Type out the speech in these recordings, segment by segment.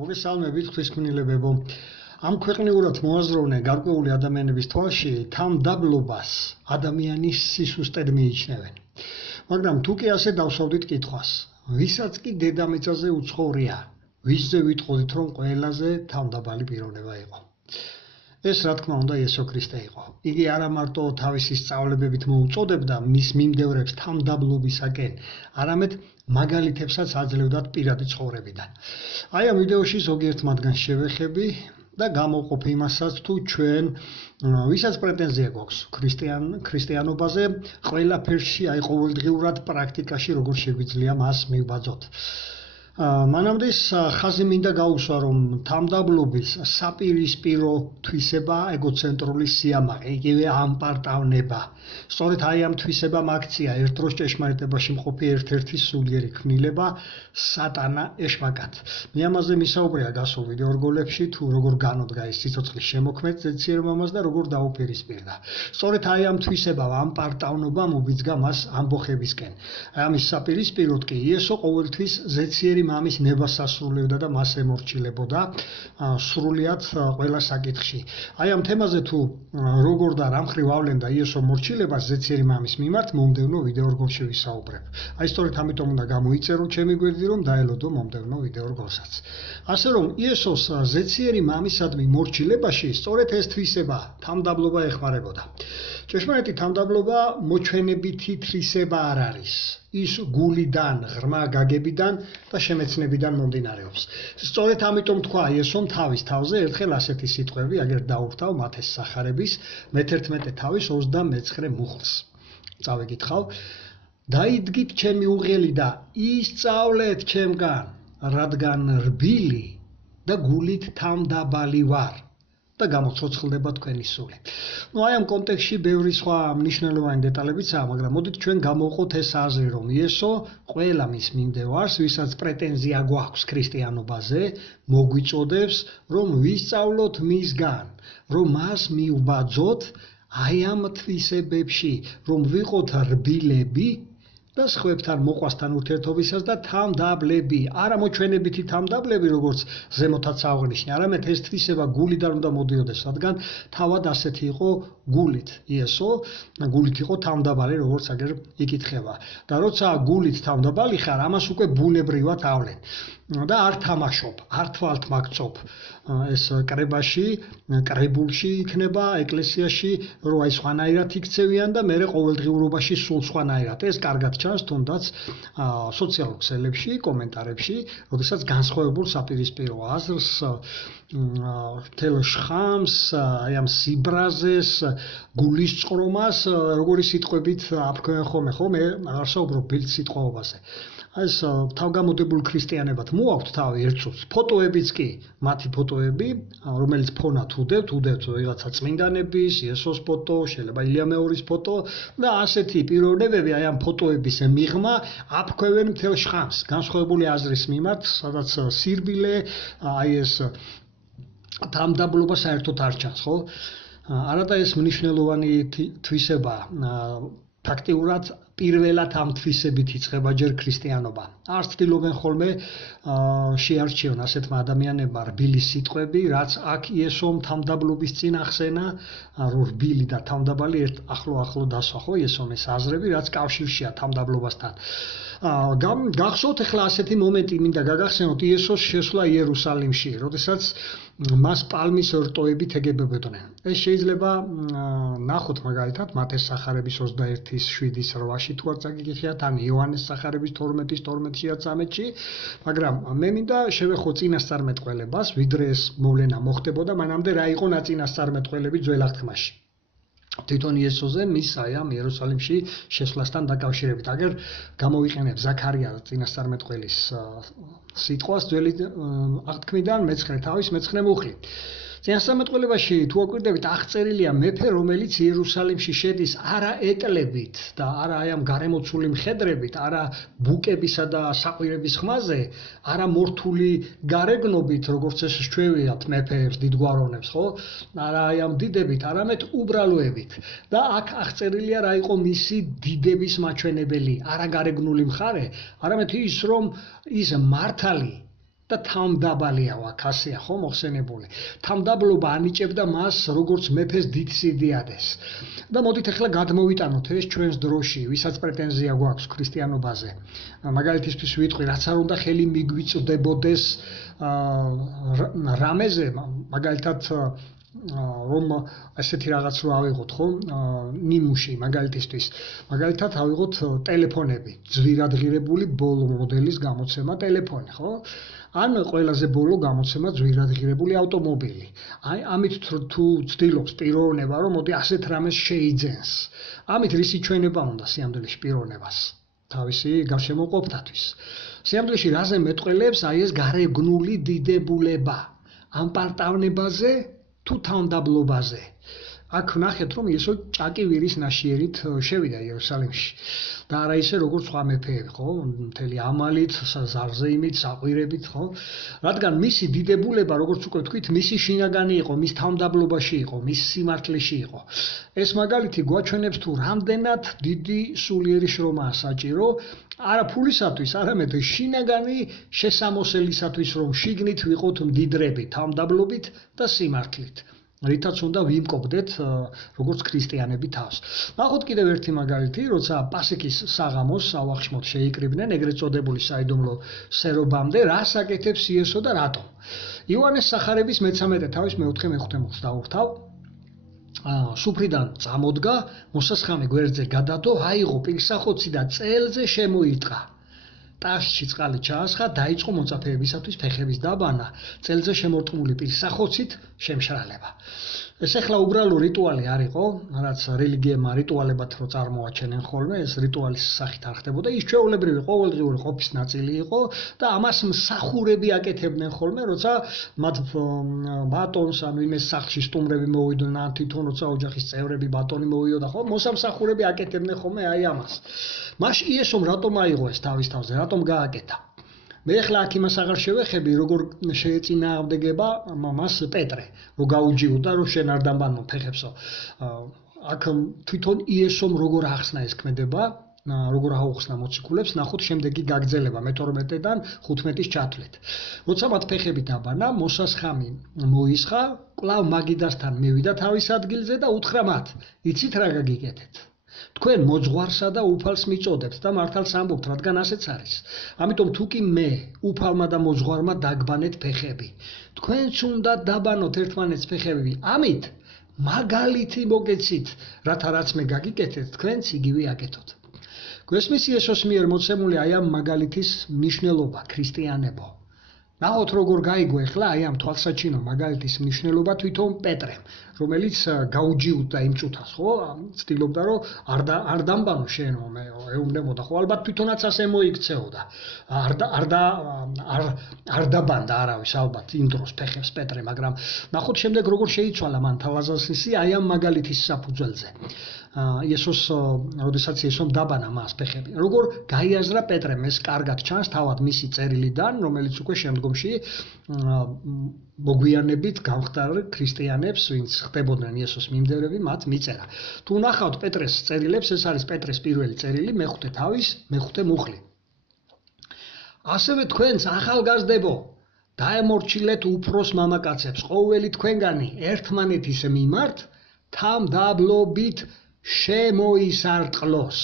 მოგესალმებით ღვთისმშობლებო. Ამ ქვეყნიურად მოაზროვნე გარკვეული ადამიანების თვალში თამდაბლობას ადამიანის სისუსტედ მიიჩნევენ. მაგრამ თუ კი ასე დავსვავდით კითხვას, ვისაც კი დედამიწაზე უცხოვრია, ვისზე ვიტყოდით, რომ ყველაზე თამდაბალი პიროვნება იყო? ეს რა თქმა უნდა იესო ქრისტე იყო. იგი არა მარტო თავისი სწავლებებით მოუწოდებდა მის მიმდევრებს თამდაბლობისაკენ, არამედ მაგალითებსაც აძლევდათ პირადი ცხოვრებიდან. აი ამ ვიდეოში ზოგიერთ მათგანს შევეხები და გამოვყოფ იმასაც, თუ ჩვენ ვისაც პრეტენზია გვაქვს ქრისტიანობაზე, ყველაფერში აი ყოველდღიურად პრაქტიკაში როგორ შეგვიძლია მას მივბაძოთ. მანამდე ხაზი მინდა გაუსვა, რომ თამდაბლობის საპირისპირო თვისება ეგოცენტრული სიამაყე, იგივე ამპარტავნება. სწორედ აი ამ თვისებამ აქცია ერთ დროს ჭეშმარიტებაში მყოფი ერთ-ერთი სულიერი ქმნილება სატანა ეშმაკად. მე ამაზე მისაუბრეა გასულ ვიდეორგოლებში, თუ როგორ განოდგა ეს სიცოცხლის შემოქმედ ზეციერ მამას და როგორ დაუპირისპირდა. სწორედ აი ამ თვისებამ, ამპარტავნობამ უბიძგა მას ამბოხებისკენ. ამის საპირისპიროდ კი იესო ყოველთვის ზეციერი მამის ნებას ასრულებდა და მას ემორჩილებოდა სრულიად ყველა საკითხში. აი ამ თემაზე თუ როგორ და რა მხრივ ავლენდა იესო მორჩილებას ზეციერი მამის მიმართ, მომდევნო ვიდეორგოლში ვისაუბრებ. აი სწორედ ამიტომ უნდა გამოიწერო ჩემი გვერდი, რომ დაელოდო მომდევნო ვიდეორგოლსაც. ასე რომ იესოს ზეციერი მამისადმი მორჩილებაში სწორედ ეს თვისება, თამდაბლობა ეხმარებოდა. ჭეშმარიტი თამდაბლობა მოჩვენებითი თვისება არ არის. ის გულიდან, ღრმა გაგებიდან და შემეცნებიდან მომდინარეობს. სწორედ ამიტომ თქვა იესომ თავის თავზე ერთხელ ასეთი სიტყვები, აგერ დაურთავ მათეს სახარების მე-11 თავის 29 მუხლს. წავეკითხავ. დაიდგით ჩემი უღელი და ისწავლეთ ჩემგან, რადგან რბილი და გულით თამდაბალი ვარ. და გამოცოცხლდება თქვენი სული. აი ამ კონტექსტში ბევრი სხვა მნიშვნელოვანი დეტალებიცაა, მაგრამ მოდით ჩვენ გამოვყოთ ეს აზრი, რომ იესო ყველა მის მიმდევარს, ვისაც პრეტენზია გვაქვს ქრისტიანობაზე, მოგვიწოდებს, რომ ვისწავლოთ მისგან, რომ მას მივბაძოთ აი ამ თვისებებში, რომ ვიყოთ რბილები და სხვებთან მოყვასთან ურთიერთობისას და თამდაბლები, არა მოჩვენებითი თამდაბლები, როგორც ზემოთაც აღნიშნე, არამედ ეს თვისება გულიდან უნდა მოდიოდეს, რადგან თავად ასეთი იყო გულით იესო, გულით იყო თამდაბალი, როგორც აგერ იკითხება. და როცა გულით თამდაბალი ხარ, ამას უკვე ბუნებრივად ავლენ. და არ თამაშობ, არ თვალთმაგწობ ეს კრებაში, კრებულში იქნება, ეკლესიაში, რომ აი სხვანაირად იქცევიან და მე ყოველდღიურობაში სულ სხვანაირად. ეს კარგად ჩანს თუნდაც სოციალურ ქსელებში, კომენტარებში, როდესაც განსხვავებულ საპირისპირო აზრს, მთელ შხამს, აი ამ სიბრაზეს, გულის წყრომას, როგორი სიტყვებით აფრქვევენ ხოლმე, ხო, მე აღარ საუბრობ ბილთ სიტყვაობაზე. ეს თავგამოდებულ ქრისტიანებად მოაქვთ თავი ერთ წუთს, ფოტოებიც კი, მათი ფოტოები, რომელიც ფონად უდევთ ვიღაცა წმინდანების, იესოს ფოტო, შეიძლება ილია მეორის ფოტო და ასეთი პიროვნებები აი ამ ფოტოების მიღმა აფრქვევენ მთელ შხამს, განსხვავებული აზრის მიმართ, სადაც სირბილე, აი ეს თამდაბლობა საერთოდ არ ჩანს, ხო? არადა ეს მნიშვნელოვანი თვისება ფაქტიურად პირველად ამ თვისებით იწყება ჯერ ქრისტიანობა. არ ცდილობენ ხოლმე შეარჩიონ ასეთმა ადამიანებმა რბილი სიტყვები, რაც აქ იესომ თამდაბლობის წინ ახსენა, რომ რბილი და თამდაბალი ახლო დასვა, ხო, იესომ ეს აზრები, რაც კავშირშია თამდაბლობასთან. გახსოვთ ახლა ასეთი მომენტი მინდა გაგახსენოთ იესოს შესვლა იერუსალიმში, როდესაც მას პალმის რტოებით ეგებებოდნენ. ეს შეიძლება ნახოთ მაგალითად მათეს სახარების 21:7-8-ში თუ არ წაგიგიხიათ, ან იოანეს სახარების 12:12-13-ში, მაგრამ მე მინდა შევეხო წინასწარმეტყველებას, ვიდრე ეს მოვლენა მოხდებოდა, მანამდე რა იყო ნაწინასწარმეტყველები ძველ აღთქმაში. თვითონ იესოზე მის აი ამ იერუსალიმში შესვლასთან დაკავშირებით. აგერ გამოვიყენებ ზაქარია წინასწარმეტყველის სიტყვას ძველი აღთქმიდან მე-9 თავის მე-9 მუხლი. წინასწარმეტყველებაში თუ აკვირდებით აღწერილია მეფე, რომელიც იერუსალიმში შედის არა ეტლებით და არა აი ამ გარემოცული მხედრებით, არა ბუკებისა და საყვირების ხმაზე, არა მორთული გარეგნობით, როგორც ეს ჩვევიათ მეფეებს, დიდგვაროვნებს, ხო? არა აი ამ დიდებით, არამედ უბრალოებით. და აქ აღწერილია რა იყო მისი დიდების მაჩვენებელი, არა გარეგნული მხარე, არამედ ის, რომ ის მართალი და თავმდაბალია ვაქასია ხო მოხსენებული. თავმდაბლობა ანიჭებდა მას როგორც მეფეს დიდსიდიადეს. და მოდით ახლა გადმოვიტანოთ ეს ჩვენს დროში, ვისაც პრეტენზია გვაქვს ქრისტიანობაზე. მაგალითისთვის ვიტყვი, რაც არ უნდა ხელი მიგვიწვდებოდეს რამეზე, მაგალითად რომ ასეთი რაღაც რო ავიღოთ ხო ნიმუში მაგალითისთვის მაგალითად ავიღოთ ტელეფონები ძვირადღირებული ბოლო მოდელის გამოცემა ტელეფონი ხო ან ყველაზე ბოლო გამოცემა ძვირადღირებული ავტომობილი აი ამით თუ ცდილობს პიროვნება რომ მოდი ასეთ რამეს შეიძენს ამით რისი ჩვენება უნდა სიამდვილეში პიროვნებას თავისი გარშემოყოფთათვის სიამდვილეში რაზე მეტყველებს აი ეს გარეგნული დიდებულება ამ პარტავნებაზე თუ თავმდაბლობაზე. აქ ვნახეთ, რომ იესო ჭაკივირის ნაშიერით შევიდა იერუსალიმში. და არა ისე როგორც სხვა მეფეები, ხო? მთელი ამალით, ზარზეიმით, საყვირებით, ხო? რადგან მისი დიდებულება, როგორც უკვე ვთქვით, მისი შინაგანი იყო, მის თავმდაბლობაში იყო, მის სიმართლეში იყო. ეს მაგალითი გვაჩვენებს თუ რამდენად დიდი სულიერი შრომაა საჭირო, არა ფულისათვის, არამედ შინაგანი შესამოსელისათვის, რომ შიგნით ვიყოთ მდიდრები თავმდაბლობით და სიმართლით. რითაც უნდა ვიმკობდეთ როგორც ქრისტიანები თავს. ნახოთ კიდევ ერთი მაგალითი, როცა პასექის საღამოს ავახშმოდ შეიკრიბნენ ეგრეთ წოდებული საიდუმლო სერობამდე, რას აკეთებს იესო და რატომ. იოანეს სახარების მე-13 თავის მე-4 მე-5 მოხს დაურთავ. სუფრიდან წამოდგა, მოსასხამი გვერდზე გადადო, აიღო პირსახოცი და წელზე შემოიტყა. ტაშში წყალი ჩაასხა, დაიწყო მოწაფეებისათვის ფეხების დაბანა, წელზე შემორტყმული პირსახოცით შემშრალება. ეს ახლა უბრალო რიტუალი არ იყო, რაც რელიგიებმა რიტუალებად რო წარმოაჩენენ ხოლმე, ეს რიტუალის სახით არ ხდებოდა, ის ჩვეულებრივი ყოველდღიური ყოფის ნაწილი იყო და ამას მსახურები აკეთებდნენ ხოლმე, როცა მათ ბატონს ანუ იმეს სახლში სტუმრები მოვიდნენ, ან თვითონ როცა ოჯახის წევრები ბატონი მოვიოდა ხო, მოსამსახურები აკეთებდნენ ხოლმე აი ამას. მაშინ იესომ რატომ აიღო ეს თავის თავზე, რატომ გააკეთა? მე ახლა აქ იმას აღარ შევეხები, როგორ შეეწინააღმდეგება მას პეტრე, რომ გაუჯიოდა, რომ შენ არ დამბანო ფეხებსო. აქ თვითონ იესომ როგორ ახსნა ეს ქმედება, როგორ აუხსნა მოციქულებს, ნახოთ შემდეგი გაგრძელება მე-12-დან 15-ის ჩათვლით. როცა მათ ფეხები დაბანა, მოსასხამი მოისხა, კვლავ მაგიდასთან მევიდა თავის ადგილზე და უთხრა მათ, იცით რა გაგიკეთეთ? თქვენ მოძღვარსა და უფალს მიწოდებთ და მართალს ამბობთ, რადგან ასეც არის. ამიტომ თუ კი მე, უფალმა და მოძღვარმა დაგბანეთ ფეხები, თქვენც უნდა დაბანოთ ერთმანეთს ფეხები. ამით მაგალითი მოგეცით, რათა რაც მე გაგიკეთეთ, თქვენც იგივე აკეთოთ. გვესმის იესოს მიერ მოცემული აი ამ მაგალითის მნიშვნელობა, ქრისტიანებო. ნახოთ როგორ გაიგო ახლა აი ამ თვალსაჩინო მაგალითის მნიშვნელობა თვითონ პეტრემ, რომელიც გაუჯიუდა იმ წუთას, ხო? ცდილობდა რომ არ დამბანო შენ ეუბნებოდა, ხო? ალბათ თვითონაც ასე მოიქცეოდა. არ დაბანდა არავის ალბათ იმ დროს ფეხებს პეტრე, მაგრამ ნახოთ შემდეგ როგორ შეიცვალა მან თავაზასისი აი ამ მაგალითის საფუძველზე. იესოს, როდესაც იესომ დაბანა მას ფეხები. როგორ გაიაზრა პეტრემ, ეს კარგად ჩანს თავად მისი წერილიდან, რომელიც უკვე შემდგომში მოგვიანებით გამხდარ ქრისტიანებს, ვინც ხდებოდნენ იესოს მიმდევრები, მათ მიწერა. თუ ნახავთ პეტრეს წერილებს, ეს არის პეტრეს პირველი წერილი, მე-5 თავის, მე-5 მუხლი. ასევე თქვენც ახალგაზრდებო, დაემორჩილეთ უფროს მამაკაცებს, ყოველი თქვენგანი ერთმანეთის მიმართ თავმდაბლობით შემოისარტყლოს.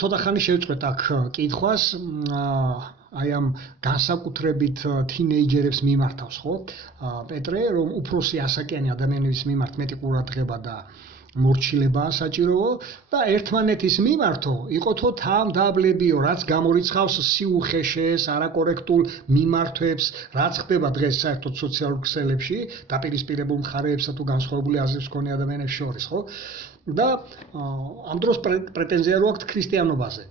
ცოტა ხანი შევწყვეტ აქ კითხვას, აი ამ განსაკუთრებით თინეიჯერებს მიმართავს, ხო? პეტრე, რომ უფროსი ასაკიანი ადამიანების მიმართ მეტი ყურადღება და მორჩილებაა საჭიროო და ერთმანეთის მიმართო იყოთო თავმდაბლებიო, რაც გამორიცხავს სიუხეშეს, არაკორექტულ მიმართვებს, რაც ხდება დღეს საერთოდ სოციალურ ქსელებში, დაპირისპირებულ მხარეებსა თუ განსხვავებული აზრებს მქონე ადამიანებს შორის, ხო? და ამ დროს პრეტენზია რო აქვთ ქრისტიანობაზე.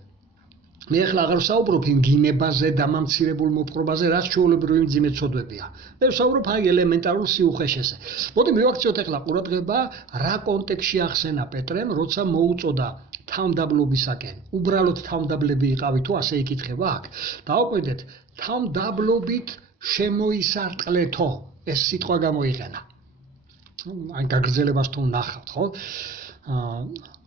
მე ახლა აღარ ვსაუბრობ იმ გინებაზე, დამამცირებულ მოპყრობაზე, რაც ჩვეულებრივი მძიმე ცოდვებია. მე ვსაუბრობ აი ელემენტარულ სიუხეშესზე. მოდი მივაქციოთ ახლა ყურადღება, რა კონტექსტში ახსენა პეტრემ, როცა მოუწოდა თავმდაბლობისაკენ. უბრალოდ თავმდაბლები იყავი თუ ასე იკითხება აქ. დავაკვირდეთ, თავმდაბლობით შემოისარტყლეთო, ეს სიტყვა გამოიყენა. აი გაგრძელებას თუ ნახავთ, ხო?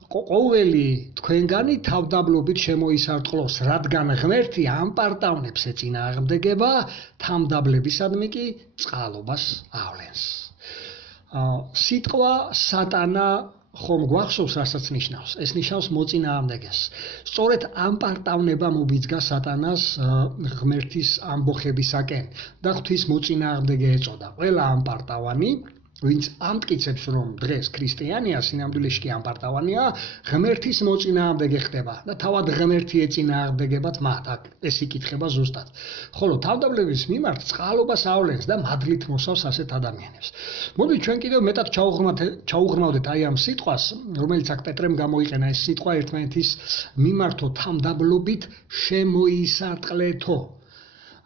ყოველი თქვენგანი თავდაბლობით შემოისარტყლოს, რადგან ღმერთი ამ პარტავნებს ეწინააღმდეგება, თამდაბლებისადმი კი წყალობას ავლენს. სიტყვა სატანა ხომ გვახსოვს, რასაც ნიშნავს? ეს ნიშნავს მოწინააღმდეგეს. სწორედ ამ პარტავნებამ უბიძგა სატანას ღმერთის ამბოხებისაკენ და ღვთის მოწინააღმდეგე ეწოდა. ყველა ამ პარტავანი, ვინც ამტკიცებს, რომ დღეს ქრისტიანია, სინამდვილეში კი ამ პარტავანია, ღმერთის მოწინააღმდეგე ხდება და თავად ღმერთი ეწინააღმდეგებათ მათ. ეს იკითხება ზუსტად. ხოლო თავდაბლების მიმართ წყალობას ავლენს და მადლით მოსავს ასეთ ადამიანებს. მოდით ჩვენ კიდევ მეტად ჩაუღრმავდეთ აი ამ სიტყვას, რომელიც აქ პეტრემ გამოიყენა, ეს სიტყვა ერთმანეთის მიმართო თავდაბლობით შემოისარტყლეთო.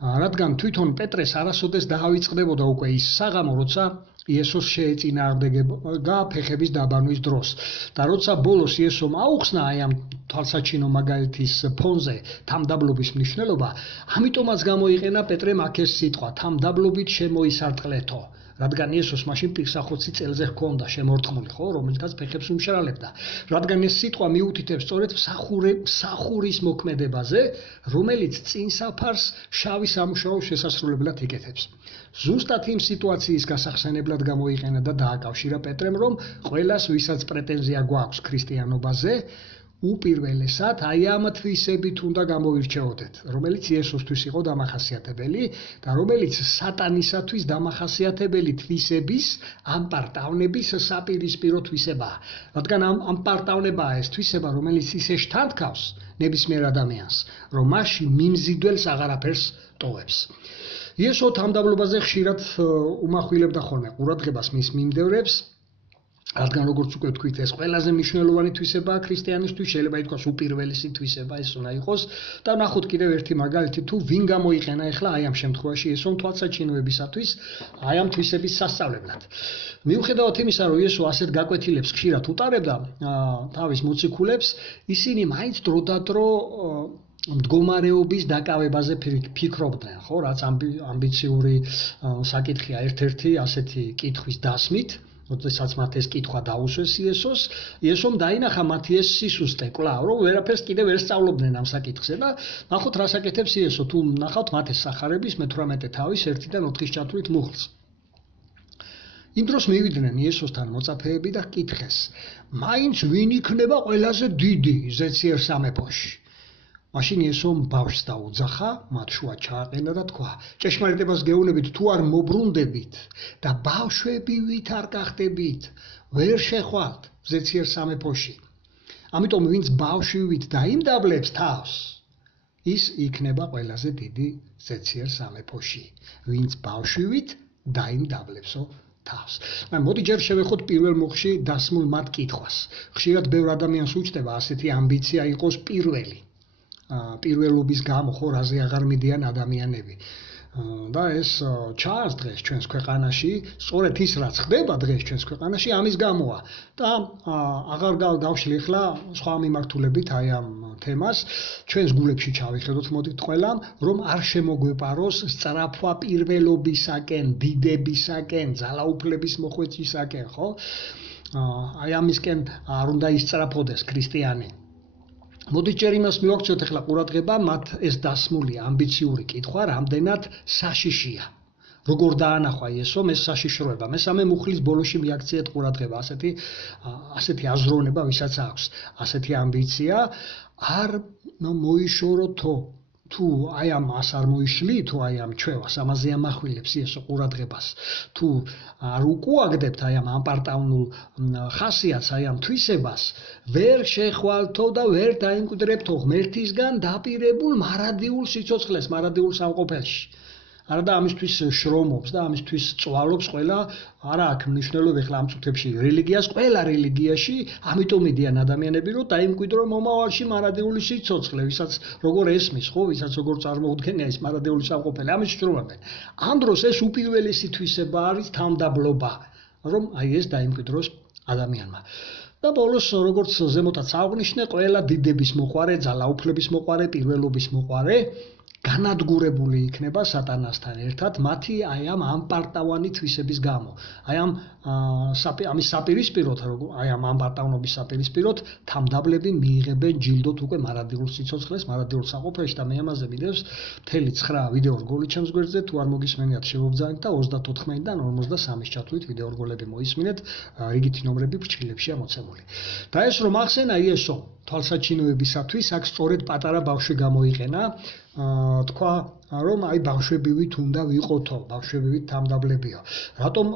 რადგან თვითონ პეტრეს არასოდეს დაავიწყდებოდა უკვე ის საღამო, როცა იესოს შეეწინააღმდეგება ფეხების დაბანვის დროს. და როცა ბოლოს იესომ აუხსნა აი ამ თვალსაჩინო მაგალითის ფონზე თამდაბლობის მნიშვნელობა, ამიტომაც გამოიყენა პეტრემ აქ ეს სიტყვა თამდაბლობით შემოისარტყლეთო. რადგან იესოს მაშინ პირსახოცი წელზე ჰქონდა შემორტყმული, ხო, რომელთაც ფეხებს უმშრალებდა. რადგან ეს სიტყვა მიუთითებს სწორედ მსახურის მოქმედებაზე, რომელიც წინსაფარს შავი სამუშაო შესასრულებლად იკეთებს. ზუსტად იმ სიტუაციის გასახსენებლად გამოიყენა და დააკავშირა პეტრემ, რომ ყველას, ვისაც პრეტენზია გვაქვს ქრისტიანობაზე, უპირველესად აი ამ თვისებით უნდა გამოვირჩეოდეთ, რომელიც იესოსთვის იყო დამახასიათებელი და რომელიც სატანისათვის დამახასიათებელი თვისების, ამ პარტავნების საპირისპირო თვისებაა. რადგან ამ პარტავნებაა ეს თვისება, რომელიც ისე შთანთქავს ნებისმიერ ადამიანს, რომ მასში მიმზიდველს აღარაფერს ტოვებს. იესო თამდაბლობაზე ხშირად უმახვილებდა ხოლმე ყურადღებას მის მიმდევრებს, რადგან როგორც უკვე ვთქვით, ეს ყველაზე მნიშვნელოვანი თვისებაა ქრისტიანისთვის, შეიძლება ითქვას უპირველესი თვისება ეს უნდა იყოს და ნახოთ კიდევ ერთი მაგალითი, თუ ვინ გამოიყენა ახლა აი ამ შემთხვევაში იესომ თვალსაჩინოებისათვის, აი ამ თვისების სასწავლებლად. მიუხედავად იმისა, რომ იესო ასეთ გაკვეთილებს ხშირად უტარებდა თავის მოციქულებს, ისინი მაინც დროდადრო მდგომარეობის დაკავებაზე ფიქრობდნენ, ხო, რაც ამბიციური საკითხია ერთ-ერთი ასეთი კითხვის დასმით, როდესაც მათ ეს კითხვა დაუსვეს იესოს, იესომ დაინახა მათი ეს სისუსტე, კვლავ, რომ ვერაფერს კიდევ ვერ სწავლობდნენ ამ საკითხზე და ნახოთ რა საკეთებს იესო, თუ ნახავთ მათ ეს სახარების მე-18 თავის 1-დან 4-ის ჩათვლით მუხლს. იმ დროს მივიდნენ იესოსთან მოწაფეები და კითხეს, მაინც ვინ იქნება ყველაზე დიდი ზეციერ სამეფოში? მაშინ იესომ ბავშვს დაუძახა, მათ შუა ჩააყენა და თქვა, ჭეშმარიტებას გეუბნებით, თუ არ მობრუნდებით და ბავშვებივით არ გახდებით, ვერ შეხვალთ ზეციერ სამეფოში. ამიტომ ვინც ბავშვივით დაიმდაბლებს თავს, ის იქნება ყველაზე დიდი ზეციერ სამეფოში. ვინც ბავშვივით დაიმდაბლებსო თავს. მოდი ჯერ შევეხოთ პირველ მუხლში დასმულ მათ კითხვას. ხშირად ბევრ ადამიანს უჩნდება ასეთი ამბიცია იყოს პირველი. პირველობის გამო ხო რაზე აღარ მიდიან ადამიანები. და ეს ჩანს დღეს ჩვენს ქვეყანაში, სწორედ ის რაც ხდება დღეს ჩვენს ქვეყანაში, ამის გამოა. და აღარ გავშლი ახლა სხვა მიმართულებით აი ამ თემას, ჩვენს გულებში ჩავიხედოთ მოდით ყველამ, რომ არ შემოგვეპაროს სწრაფვა პირველობისაკენ, დიდებისაკენ, ძალაუფლების მოხვეწისაკენ, ხო? აი ამისკენ არ უნდა ისწრაფოდეს ქრისტიანი. მოდით ჯერ იმას მივაქციოთ ახლა ყურადღება, მათ ეს დასმული ამბიციური კითხვა რამდენად საშიშია. როგორ დაანახვა იესომ ეს საშიშროება. მესამე მუხლის ბოლოში მიაქციეთ ყურადღება, ასეთი აზროვნება, ვისაც აქვს ასეთი ამბიცია, არ მოიშოროთო. თუ აი ამას არ მოიშლი, თუ აი ამ ჩვევას, ამაზე ამახვილებს იესო ყურადღებას, თუ არ უკუაგდებთ აი ამ ამპარტავნულ ხასიათს, აი ამ თვისებას, ვერ შეხვალთო და ვერ დაიმკვიდრებთო ღმერთისგან დაპირებულ მარადიულ სიცოცხლეს, მარადიულ სამყოფელში. არა და ამისთვის შრომობს და ამისთვის წვალობს ყველა, არა აქ მნიშვნელობა ახლა ამ წუთებში რელიგიას, ყველა რელიგიაში, ამიტომ მიდიან ადამიანები, რომ დაიმკვიდრო მომავალში მარადიული სიცოცხლე, ვისაც როგორ ესმის, ხო, ვისაც როგორ წარმოუდგენია ეს მარადიული სამყოფელი, ამის შრომობენ. ამ დროს ეს უპირველესი თვისება არის თამდაბლობა, რომ აი ეს დაიმკვიდროს ადამიანმა. და ბოლოს როგორც ზემოთაც აღნიშნე, ყველა დიდების მოყარე, ძალაუფლების მოყარე, პირველობის მოყარე განადგურებული იქნება სატანასთან ერთად მათი აი ამ ამპარტავანი თვისების გამო. აი ამ ამის საპირისპიროდ, აი ამ ამპარტავნობის საპირისპიროდ თამდაბლები მიიღებენ ჯილდოთ უკვე მარადილ სიცოცხლეს, მარადილ საყოფელში და მე ამაზე ვიდეოს მთელი 9 ვიდეო რგოლი ჩემს გვერდზე თუ არ მოგისმენიათ შევაბრძანეთ და 34-დან 53-ის ჩათვლით ვიდეო რგოლები მოისმინეთ, რიგითი ნომრები ფრჩხილებშია მოცემული. და ეს რომ ახსენა იესო თვალსაჩინოებისათვის აქ სწორედ პატარა ბავშვი გამოიყენა, თქვა რომ აი ბავშვებივით უნდა ვიყოთო, ბავშვებივით თამდაბლებიო. რატომ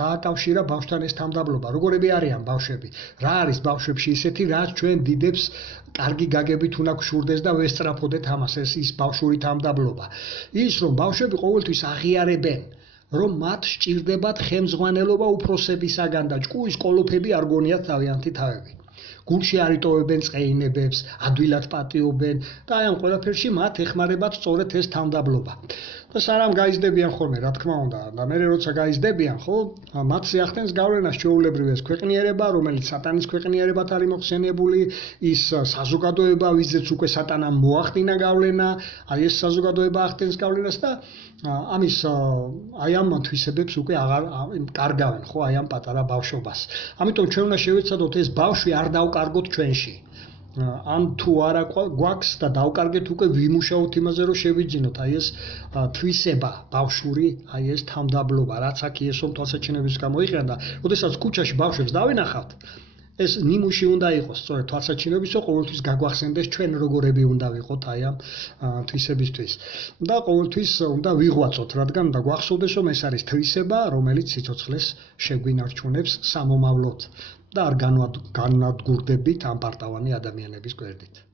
დააკავშირა ბავშვთან ეს თამდაბლობა? როგორები არიან ბავშვები? რა არის ბავშვებში ისეთი, რაც ჩვენ დიდებს კარგი გაგებით უნდა გშურდეს და ვესწრაფოდეთ ამას, ის ბავშვური თამდაბლობა. ის რომ ბავშვები ყოველთვის აღიარებენ რომ მათ სჭირდებათ ხელმძღვანელობა უფროსებისაგან და ჭკუის კოლოფები არ გონიათ თავიანთი თავები. გულში არ იტოვებენ წყეინებებს, ადვილად პატიობენ და აი ამ ყველაფერში მათ ეხმარებათ სწორედ ეს თამდაბლობა. და სანამ გაიზრდებიან ხოლმე, რა თქმა უნდა, და მე როცა გაიზრდებიან, ხო, მათზე ახდენს გავლენას ჩვეულებრივ ეს ქვეყნიერება, რომელიც სატანის ქვეყნიერებად არის მოხსენიებული, ის საზოგადოება, ვიზეც უკვე სატანამ მოახდინა გავლენა, აი ეს საზოგადოება ახდენს გავლენას და ამის აი ამ თვისებებს უკვე აღარ კარგავენ, ხო, აი ამ პატარა ბავშვობას. ამიტომ ჩვენ უნდა შევეცადოთ ეს ბავშვი არ დავკარგოთ ჩვენში. ან თუ არა გვაქვს და დავკარგეთ უკვე ვიმუშაოთ იმაზე რომ შევიძინოთ აი ეს თვისება ბავშვური აი ეს თამდაბლობა რაც აქ იესომ თვალსაჩინოების გამოიყენა და ოდესაც ქუჩაში ბავშვებს დავინახავთ ეს ნიმუში უნდა იყოს სწორედ თვალსაჩინოების რომ ყოველთვის გაგვახსენდეს ჩვენ როგორები უნდა ვიყოთ აი ამ თვისებისთვის და ყოველთვის უნდა ვიღვაწოთ რადგან უნდა გვახსოვდეს რომ ეს არის თვისება რომელიც სიცოცხლეს შეგვინარჩუნებს სამომავლოდ და არ განადგურდებით ამ პარტავანი ადამიანების გვერდით.